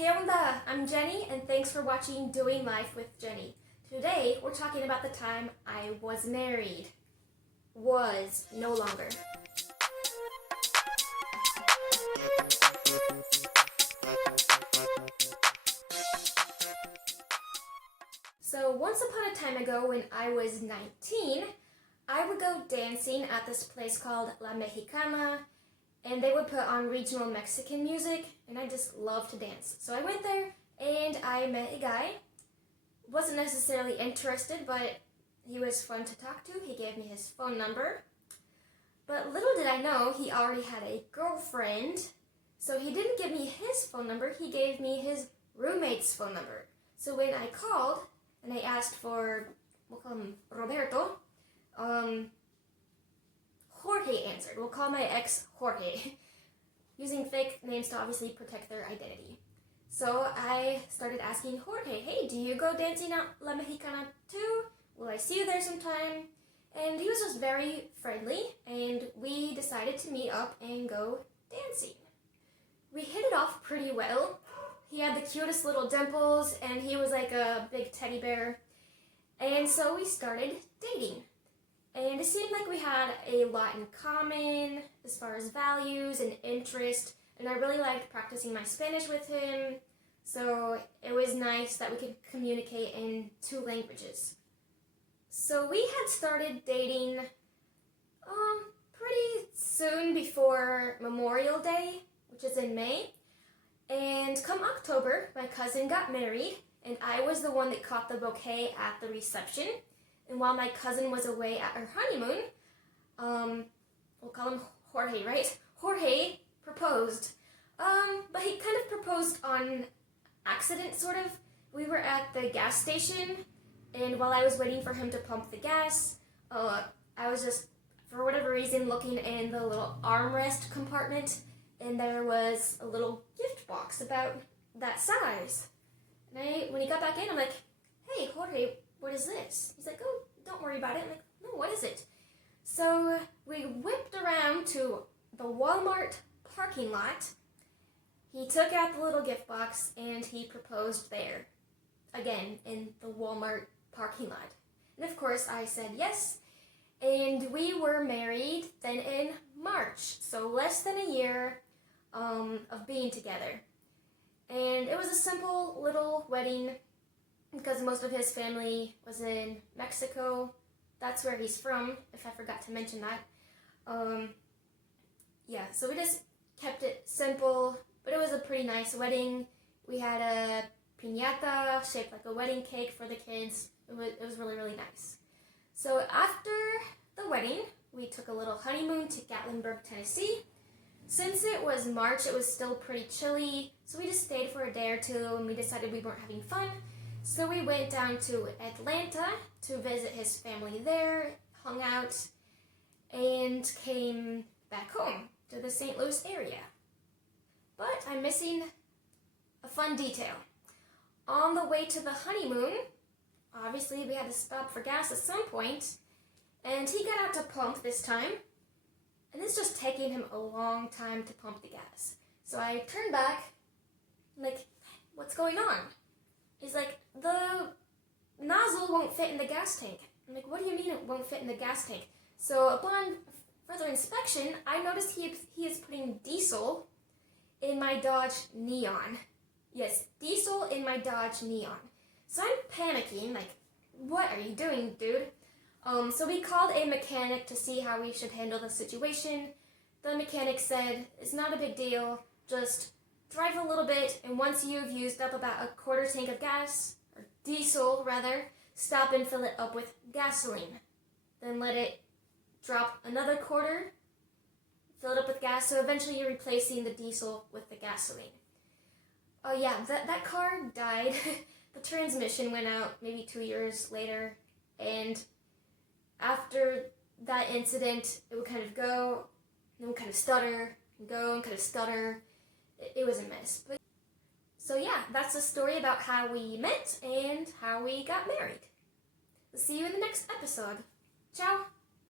Hey onda, I'm Jenny and thanks for watching Doing Life with Jenny. Today we're talking about the time I was married. Was, no longer. So once upon a time ago when I was 19, I would go dancing at this place called La Mexicana, and they would put on regional Mexican music, and I just love to dance. So I went there and I met a guy. Wasn't necessarily interested, but he was fun to talk to. He gave me his phone number. But little did I know he already had a girlfriend. So he didn't give me his phone number, he gave me his roommate's phone number. So when I called and I asked for, we'll call him Roberto, Jorge answered. We'll call my ex Jorge, using fake names to obviously protect their identity. So I started asking Jorge, hey, do you go dancing at La Mexicana too? Will I see you there sometime? And he was just very friendly, and we decided to meet up and go dancing. We hit it off pretty well. He had the cutest little dimples, and he was like a big teddy bear. And so we started dating. And it seemed like we had a lot in common as far as values and interest, and I really liked practicing my Spanish with him, so it was nice that we could communicate in two languages. So we had started dating pretty soon before Memorial Day, which is in May, and come October, my cousin got married, and I was the one that caught the bouquet at the reception. And while my cousin was away at her honeymoon, we'll call him Jorge, right? Jorge proposed. But he kind of proposed on accident, sort of. We were at the gas station, and while I was waiting for him to pump the gas, I was just, for whatever reason, looking in the little armrest compartment, and there was a little gift box about that size. And when he got back in, I'm like, hey, Jorge, what is this? He's like, oh, don't worry about it. I'm like, no, what is it? So we whipped around to the Walmart parking lot. He took out the little gift box and he proposed there. Again, in the Walmart parking lot. And of course I said yes. And we were married then in March. So less than a year of being together. And it was a simple little wedding, because most of his family was in Mexico. That's where he's from, if I forgot to mention that. Yeah, so we just kept it simple, but it was a pretty nice wedding. We had a piñata shaped like a wedding cake for the kids. It was really, really nice. So after the wedding, we took a little honeymoon to Gatlinburg, Tennessee. Since it was March, it was still pretty chilly, so we just stayed for a day or two, and we decided we weren't having fun. So we went down to Atlanta to visit his family there, hung out, and came back home to the St. Louis area. But I'm missing a fun detail. On the way to the honeymoon, obviously we had to stop for gas at some point, and he got out to pump this time, and it's just taking him a long time to pump the gas. So I turned back, I'm like, what's going on? He's like, the nozzle won't fit in the gas tank. I'm like, what do you mean it won't fit in the gas tank? So upon further inspection, I noticed he is putting diesel in my Dodge Neon. Yes, diesel in my Dodge Neon. So I'm panicking, like, what are you doing, dude? So we called a mechanic to see how we should handle the situation. The mechanic said, it's not a big deal, just drive a little bit, and once you've used up about a quarter tank of gas, or diesel rather, stop and fill it up with gasoline. Then let it drop another quarter, fill it up with gas, so eventually you're replacing the diesel with the gasoline. Oh yeah, that car died. The transmission went out maybe 2 years later, and after that incident, it would kind of go, and it would kind of stutter, and go, and kind of stutter. It was a mess. But, so yeah, that's the story about how we met and how we got married. We'll see you in the next episode. Ciao!